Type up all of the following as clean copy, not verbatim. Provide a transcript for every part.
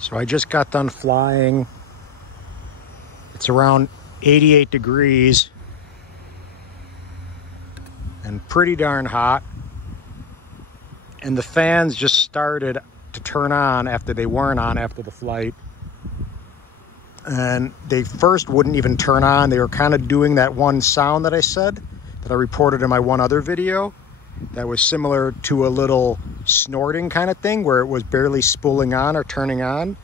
So I just got done flying. It's around 88 degrees and pretty darn hot. And the fans just started to turn on after they weren't on after the flight. And they first wouldn't even turn on. They were kind of doing that one sound that I said, that I reported in my one other video, that was similar to a little snorting kind of thing where it was barely spooling on or turning on.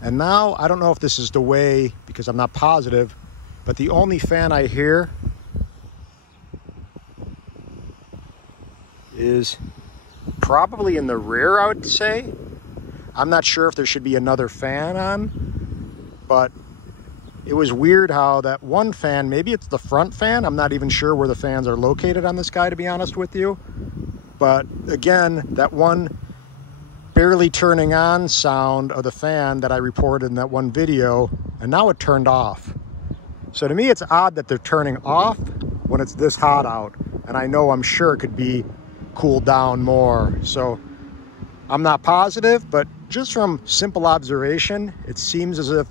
And now, I don't know if this is the way, because I'm not positive, but the only fan I hear is probably in the rear, I would say. I'm not sure if there should be another fan on, but it was weird how that one fan, maybe it's the front fan. I'm not even sure where the fans are located on this guy, to be honest with you. But again, that one barely turning on sound of the fan that I reported in that one video, and now it turned off. So to me, it's odd that they're turning off when it's this hot out. And I know, I'm sure it could be cooled down more. So I'm not positive, but just from simple observation, it seems as if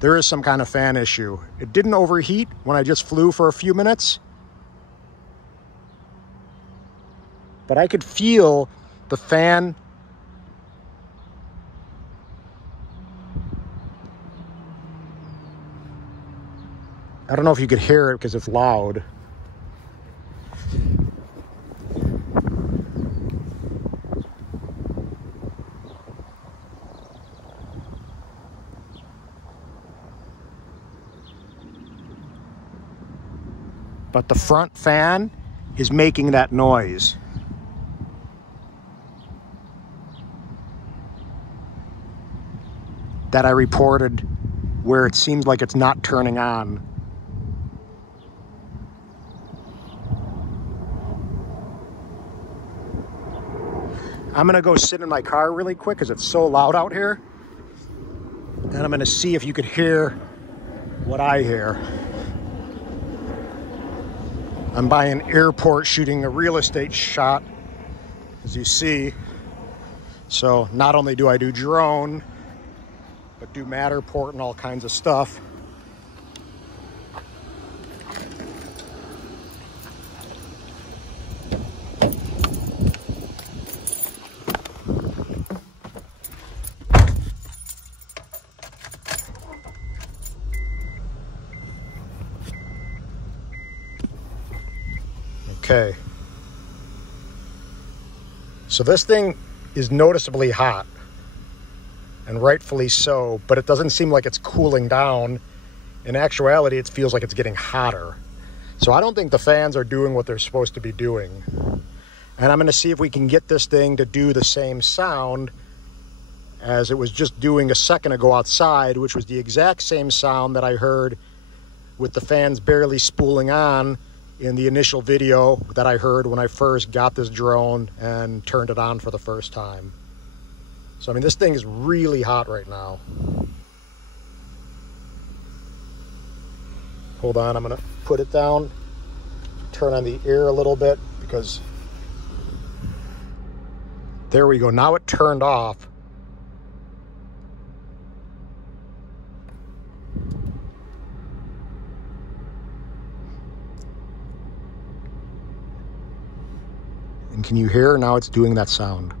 there is some kind of fan issue. It didn't overheat when I just flew for a few minutes, but I could feel the fan I don't know if you could hear it because it's loud. But the front fan is making that noise. That I reported, where it seems like it's not turning on. I'm gonna go sit in my car really quick because it's so loud out here. And I'm gonna see if you could hear what I hear. I'm by an airport shooting a real estate shot, as you see. So not only do I do drone, but do Matterport and all kinds of stuff. Okay, so this thing is noticeably hot, and rightfully so, but it doesn't seem like it's cooling down. In actuality, it feels like it's getting hotter. So I don't think the fans are doing what they're supposed to be doing. And I'm gonna see if we can get this thing to do the same sound as it was just doing a second ago outside, which was the exact same sound that I heard with the fans barely spooling on in the initial video that I heard when I first got this drone and turned it on for the first time. So, I mean, this thing is really hot right now. Hold on, I'm gonna put it down, turn on the air a little bit, because there we go. Now it turned off. And can you hear? Now it's doing that sound.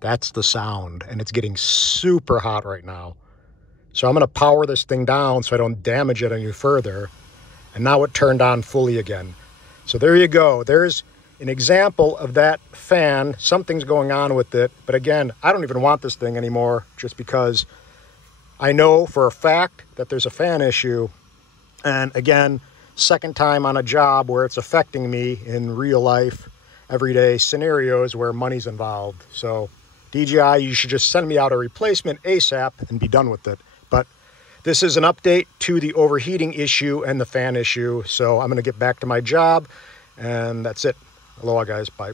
That's the sound, and it's getting super hot right now. So I'm gonna power this thing down so I don't damage it any further. And now it turned on fully again. So there you go. There's an example of that fan. Something's going on with it. But again, I don't even want this thing anymore, just because I know for a fact that there's a fan issue. And again, second time on a job where it's affecting me in real life, everyday scenarios where money's involved. So DJI, you should just send me out a replacement ASAP and be done with it. But this is an update to the overheating issue and the fan issue. So I'm going to get back to my job, and that's it. Aloha, guys. Bye.